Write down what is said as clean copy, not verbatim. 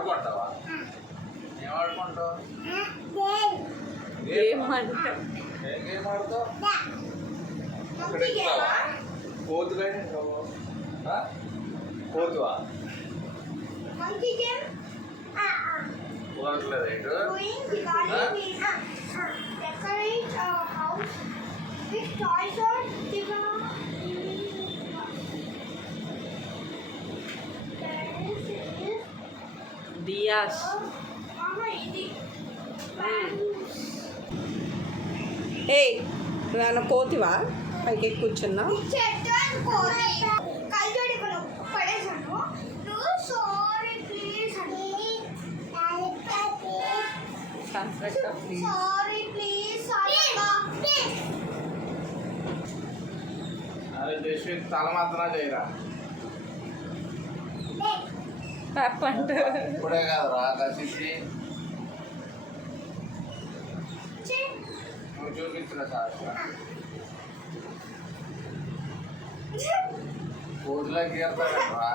ఆడుకుంటావా? ఏం ఆడుకుంటావు? గేమ్ అంటే ఏం గేమ్ ఆడుతావు? ఇక్కడ ఎక్కుతావా? కోతుగా కోతువా? కుదరట్లేదు ఏంటో? డియాస్ ఏ నువ్వేమన్నా కోతివా పైకి ఎక్కి కూర్చున్నా? అదే చేసి తల మాత్రం చేయరా. తప్పంట ఇప్పుడే కాదురా కసిసి నువ్వు చూపించిన సార్ కోతులకి గీరుతారా?